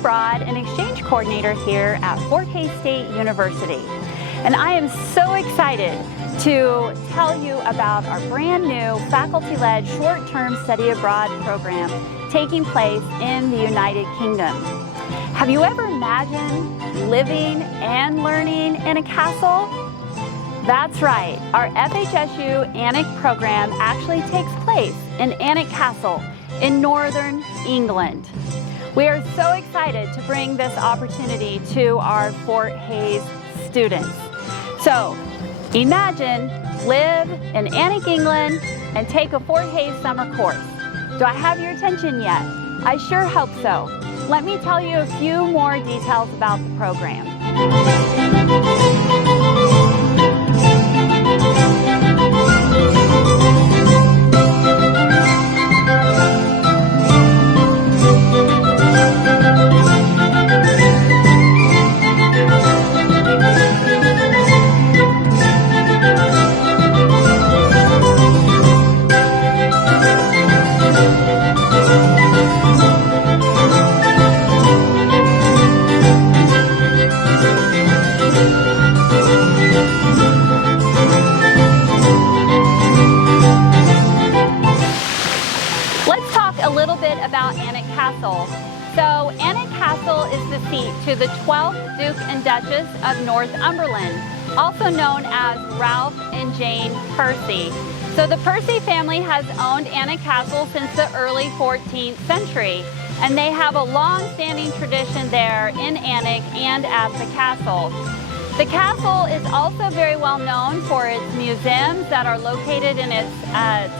abroad and exchange coordinator here at Fort Hays State University. And I am so excited to tell you about our brand new faculty-led short-term study abroad program taking place in the United Kingdom. Have you ever imagined living and learning in a castle? That's right, our FHSU Alnwick program actually takes place in Alnwick Castle in northern England. We are so excited to bring this opportunity to our Fort Hays students. So imagine, live in Alnwick, England, and take a Fort Hays summer course. Do I have your attention yet? I sure hope so. Let me tell you a few more details about the program. About Alnwick Castle. So Alnwick Castle is the seat to the 12th Duke and Duchess of Northumberland, also known as Ralph and Jane Percy. So the Percy family has owned Alnwick Castle since the early 14th century, and they have a long-standing tradition there in Alnwick and at the castle. The castle is also very well known for its museums that are located in its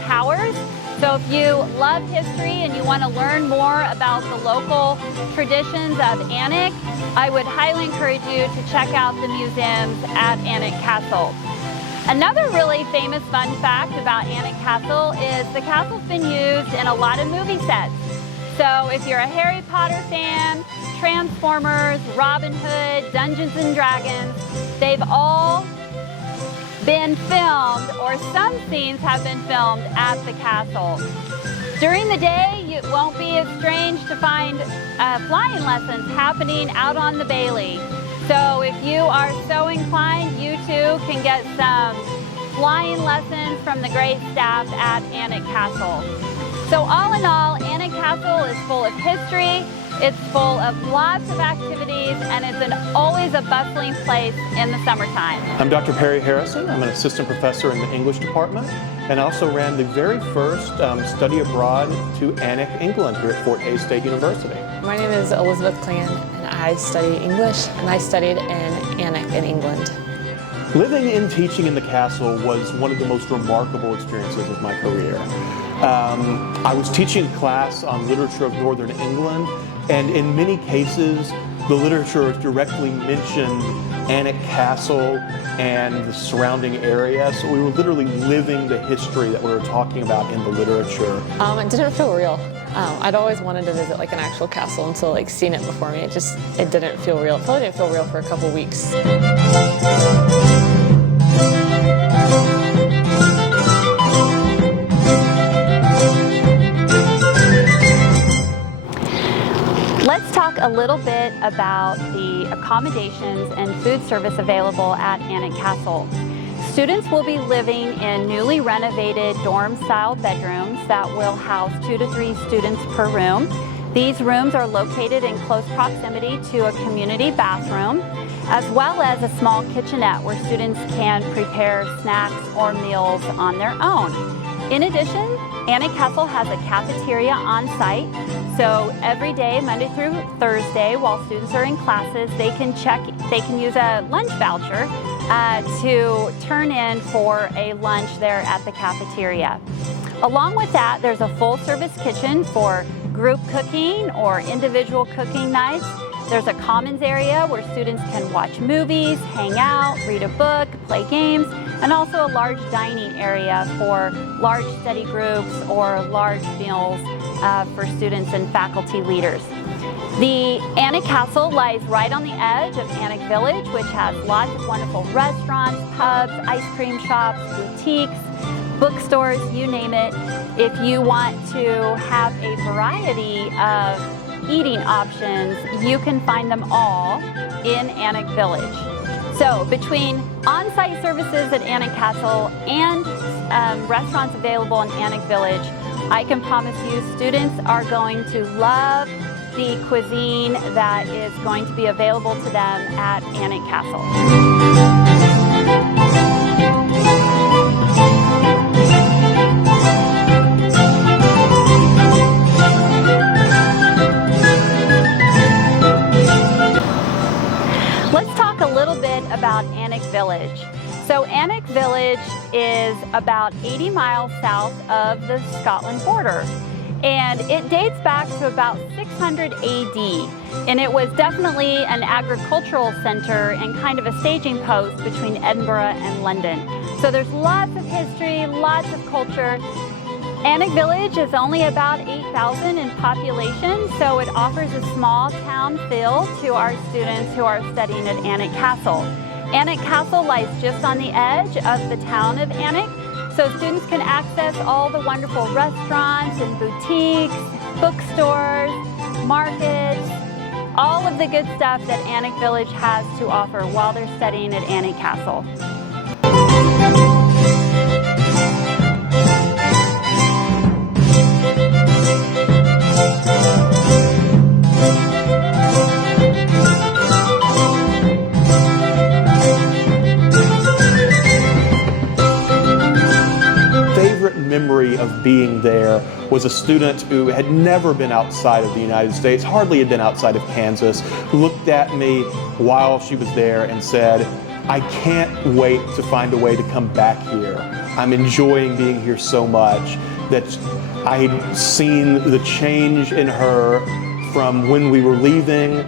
towers. So if you love history and you want to learn more about the local traditions of Alnwick, I would highly encourage you to check out the museums at Alnwick Castle. Another really famous fun fact about Alnwick Castle is the castle's been used in a lot of movie sets. So if you're a Harry Potter fan, Transformers, Robin Hood, Dungeons and Dragons, they've all been filmed, or some scenes have been filmed at the castle. During the day, it won't be as strange to find flying lessons happening out on the Bailey. So if you are so inclined, you too can get some flying lessons from the great staff at Alnwick Castle. So all in all, Alnwick Castle is full of history, it's full of lots of activities, and it's always a bustling place in the summertime. I'm Dr. Perry Harrison. I'm an assistant professor in the English department, and I also ran the very first study abroad to Alnwick, England, here at Fort Hays State University. My name is Elizabeth Clan, and I study English, and I studied in Alnwick in England. Living and teaching in the castle was one of the most remarkable experiences of my career. I was teaching a class on literature of Northern England, and in many cases, the literature directly mentioned Alnwick Castle and the surrounding area. So we were literally living the history that we were talking about in the literature. It didn't feel real. I'd always wanted to visit like an actual castle until like seeing it before me. It didn't feel real. It probably didn't feel real for a couple weeks. Let's talk a little bit about the accommodations and food service available at Alnwick Castle. Students will be living in newly renovated dorm-style bedrooms that will house 2 to 3 students per room. These rooms are located in close proximity to a community bathroom, as well as a small kitchenette where students can prepare snacks or meals on their own. In addition, Alnwick Castle has a cafeteria on site, so every day, Monday through Thursday, while students are in classes, they can use a lunch voucher to turn in for a lunch there at the cafeteria. Along with that, there's a full-service kitchen for group cooking or individual cooking nights. There's a commons area where students can watch movies, hang out, read a book, play games, and also a large dining area for large study groups or large meals for students and faculty leaders. The Alnwick Castle lies right on the edge of Alnwick Village, which has lots of wonderful restaurants, pubs, ice cream shops, boutiques, bookstores, you name it. If you want to have a variety of eating options, you can find them all in Alnwick Village. So between on-site services at Alnwick Castle and restaurants available in Alnwick Village, I can promise you students are going to love the cuisine that is going to be available to them at Alnwick Castle. Let's talk a little bit about Alnwick Village. So Alnwick Village is about 80 miles south of the Scotland border, and it dates back to about 600 AD, and it was definitely an agricultural center and kind of a staging post between Edinburgh and London. So there's lots of history, lots of culture. Alnwick Village is only about 8,000 in population, so it offers a small town feel to our students who are studying at Alnwick Castle. Alnwick Castle lies just on the edge of the town of Alnwick, so students can access all the wonderful restaurants and boutiques, bookstores, markets, all of the good stuff that Alnwick Village has to offer while they're studying at Alnwick Castle. Memory of being there was a student who had never been outside of the United States, hardly had been outside of Kansas, who looked at me while she was there and said, "I can't wait to find a way to come back here. I'm enjoying being here so much." That I had seen the change in her from when we were leaving,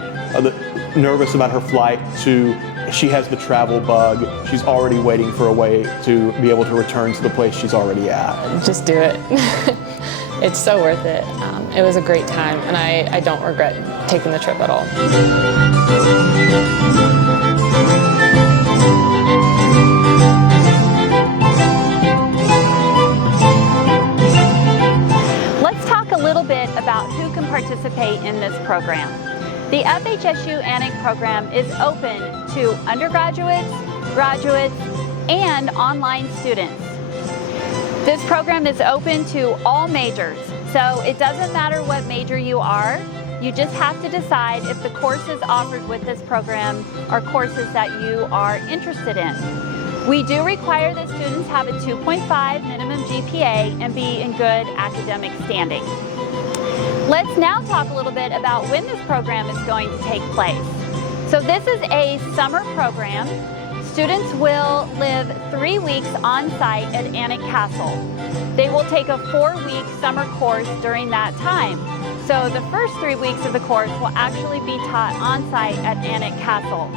nervous about her flight, to she has the travel bug. She's already waiting for a way to be able to return to the place she's already at. Just do it. It's so worth it. It was a great time, and I don't regret taking the trip at all. Let's talk a little bit about who can participate in this program. The FHSU Alnwick program is open to undergraduates, graduates, and online students. This program is open to all majors, so it doesn't matter what major you are. You just have to decide if the courses offered with this program are courses that you are interested in. We do require that students have a 2.5 minimum GPA and be in good academic standing. Let's now talk a little bit about when this program is going to take place. So this is a summer program. Students will live 3 weeks on site at Alnwick Castle. They will take a 4-week summer course during that time. So the first 3 weeks of the course will actually be taught on site at Alnwick Castle.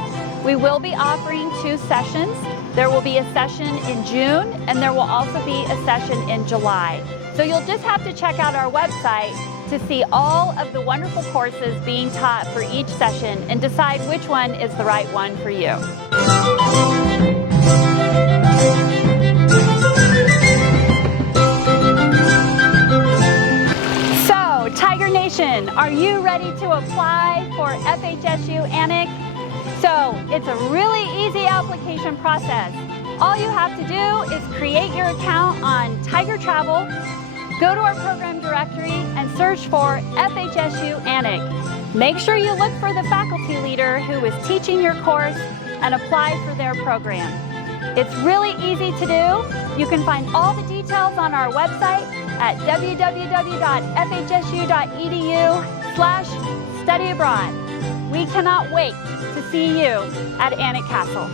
We will be offering 2 sessions. There will be a session in June, and there will also be a session in July. So you'll just have to check out our website to see all of the wonderful courses being taught for each session and decide which one is the right one for you. So, Tiger Nation, are you ready to apply for FHSU Alnwick? So, it's a really easy application process. All you have to do is create your account on Tiger Travel, go to our program directory and search for FHSU Alnwick. Make sure you look for the faculty leader who is teaching your course and apply for their program. It's really easy to do. You can find all the details on our website at www.fhsu.edu/studyabroad. We cannot wait to see you at Alnwick Castle.